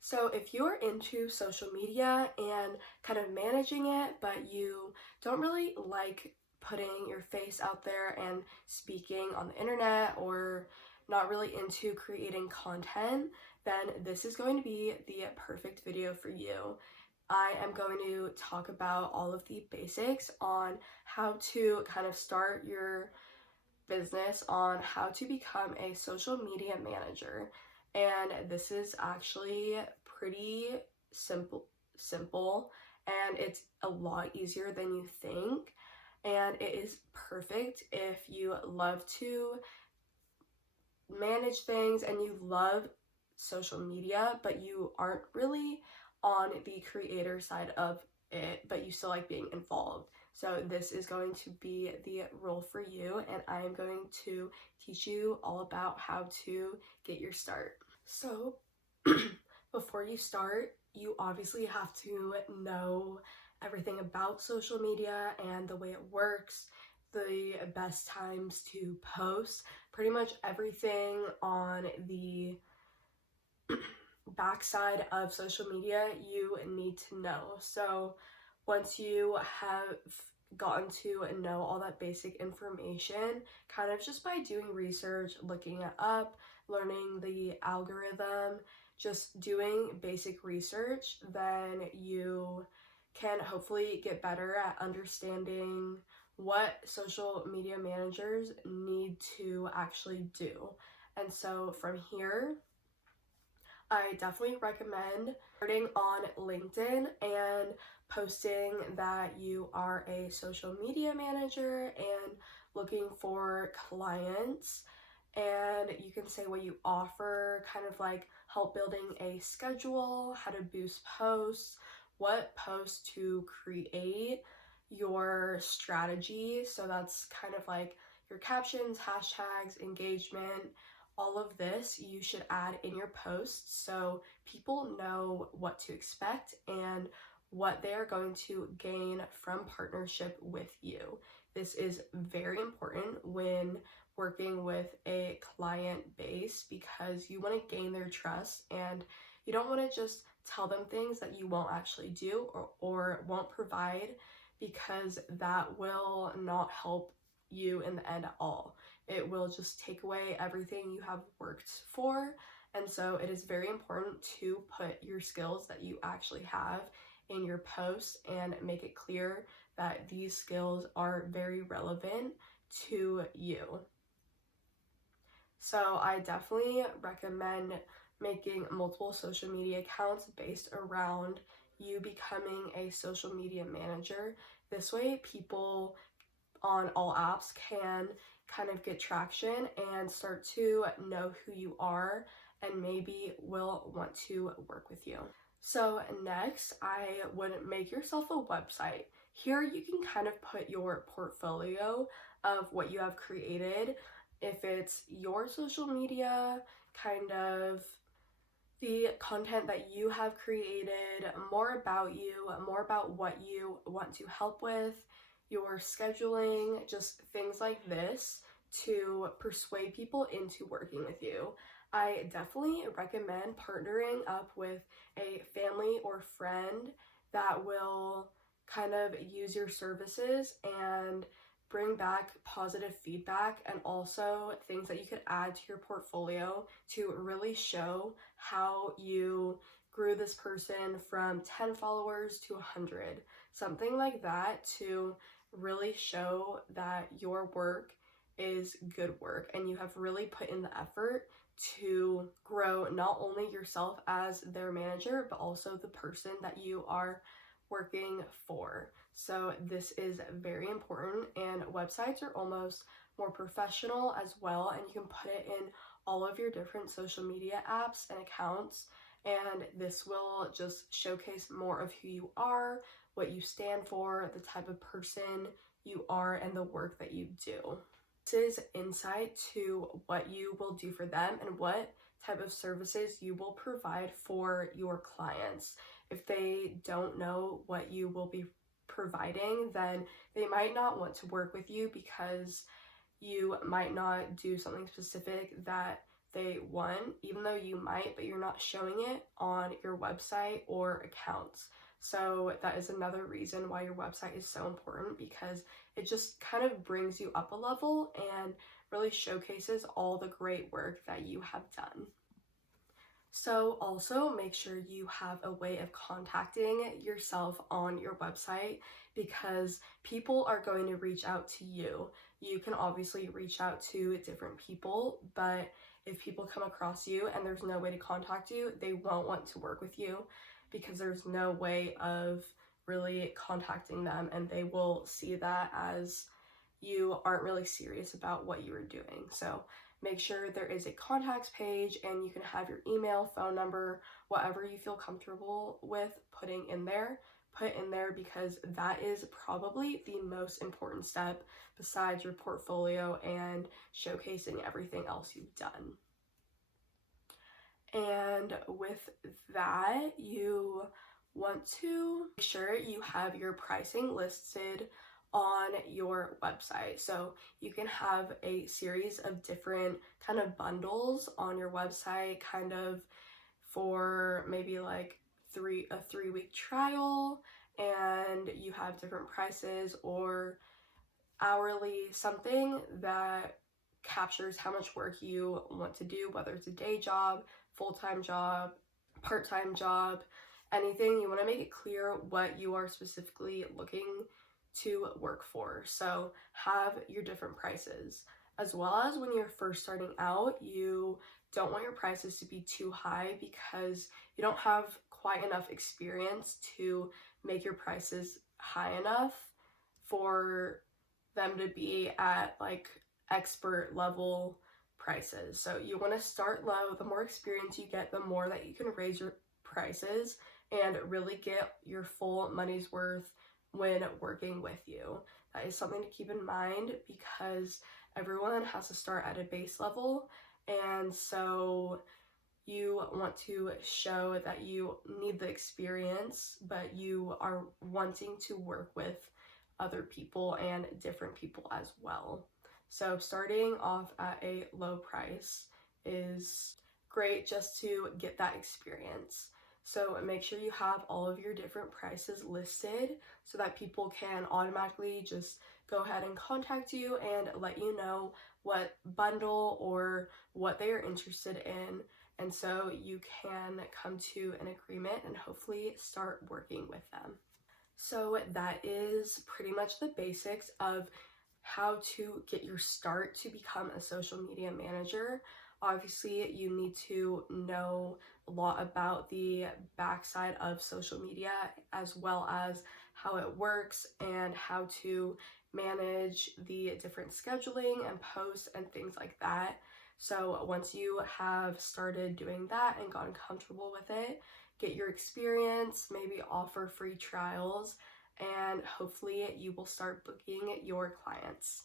So if you're into social media and kind of managing it, but you don't really like putting your face out there and speaking on the internet or not really into creating content, then this is going to be the perfect video for you. I am going to talk about all of the basics on how to kind of start your business, on how to become a social media manager. And this is actually pretty simple and it's a lot easier than you think. And it is perfect if you love to manage things and you love social media, but you aren't really on the creator side of it, but you still like being involved. So this is going to be the role for you, and I am going to teach you all about how to get your start. So before you start, you obviously have to know everything about social media and the way it works, the best times to post, pretty much everything on the backside of social media you need to know. So once you have gotten to know all that basic information, kind of just by doing research, looking it up, learning the algorithm, just doing basic research, then you can hopefully get better at understanding what social media managers need to actually do. And so from here, I definitely recommend starting on LinkedIn and posting that you are a social media manager and looking for clients. And you can say what you offer, kind of like help building a schedule, how to boost posts, what posts to create, your strategy. So that's kind of like your captions, hashtags, engagement, all of this you should add in your posts so people know what to expect and what they are going to gain from partnership with you. This is very important when working with a client base because you want to gain their trust and you don't want to just tell them things that you won't actually do or won't provide, because that will not help you in the end at all. It will just take away everything you have worked for. And so it is very important to put your skills that you actually have in your posts and make it clear that these skills are very relevant to you. So I definitely recommend making multiple social media accounts based around you becoming a social media manager. This way people on all apps can kind of get traction and start to know who you are and maybe will want to work with you. So next, I would make yourself a website. Here you can kind of put your portfolio of what you have created, if it's your social media, kind of the content that you have created, more about you, more about what you want to help with, your scheduling, just things like this to persuade people into working with you. I definitely recommend partnering up with a family or friend that will kind of use your services and bring back positive feedback, and also things that you could add to your portfolio to really show how you grew this person from 10 followers to 100. Something like that to really show that your work is good work and you have really put in the effort to grow not only yourself as their manager, but also the person that you are working for. So this is very important, and websites are almost more professional as well, and you can put it in all of your different social media apps and accounts, and this will just showcase more of who you are, what you stand for, the type of person you are, and the work that you do. This is insight to what you will do for them and what type of services you will provide for your clients. If they don't know what you will be providing, then they might not want to work with you because you might not do something specific that they want, even though you might, but you're not showing it on your website or accounts. So that is another reason why your website is so important, because it just kind of brings you up a level and really showcases all the great work that you have done. So also make sure you have a way of contacting yourself on your website, because people are going to reach out to you. You can obviously reach out to different people, but if people come across you and there's no way to contact you, they won't want to work with you, because there's no way of really contacting them, and they will see that as you aren't really serious about what you are doing. So make sure there is a contacts page, and you can have your email, phone number, whatever you feel comfortable with putting in there. Put in there, because that is probably the most important step besides your portfolio and showcasing everything else you've done. And with that, you want to make sure you have your pricing listed on your website. So you can have a series of different kind of bundles on your website, kind of for maybe like a 3-week trial, and you have different prices, or hourly, something that captures how much work you want to do, whether it's a day job, full-time job, part-time job, anything. You want to make it clear what you are specifically looking to work for. So have your different prices. As well as when you're first starting out, you don't want your prices to be too high, because you don't have quite enough experience to make your prices high enough for them to be at like expert level prices. So you want to start low. The more experience you get, the more that you can raise your prices and really get your full money's worth when working with you. That is something to keep in mind, because everyone has to start at a base level, and so you want to show that you need the experience, but you are wanting to work with other people and different people as well. So starting off at a low price is great just to get that experience. So make sure you have all of your different prices listed, so that people can automatically just go ahead and contact you and let you know what bundle or what they are interested in. And so you can come to an agreement and hopefully start working with them. So that is pretty much the basics of how to get your start to become a social media manager. Obviously, you need to know a lot about the backside of social media, as well as how it works and how to manage the different scheduling and posts and things like that. So once you have started doing that and gotten comfortable with it, get your experience, maybe offer free trials, and hopefully you will start booking your clients.